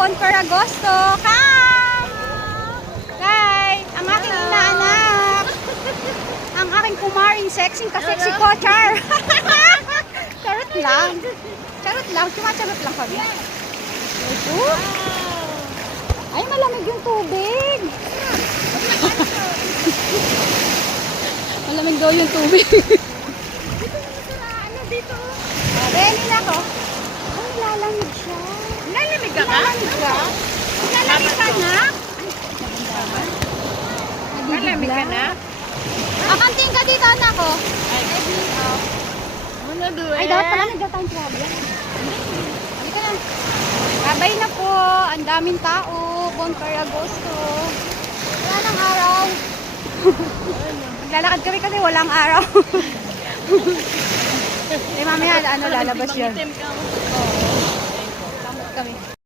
Bonfer Agosto. Come! Guys, ang aking inaanak. Ang aking kumaring sexy ka-sexy ko, Char. Charot lang. Charot lang. Charot lang kami. Ito. Ay, malamig yung tubig. Malamig daw yung tubig. Ano dito? Ready na ko. Ay, lalamig siya. Lalamig ka ka? Lalamig ka? Lalamig ka na? Lalamig ka na? Akanting ka dito, anak ko. Ano doon? Ay, dapat pala nagda-time travel. Halika na. Babay na po. Ang daming tao. Bonfer Agosto. Wala nang araw. Maglalakad kami kasi walang araw. Eh, mamaya, lalabas yan. Itim ka. Kamot kami.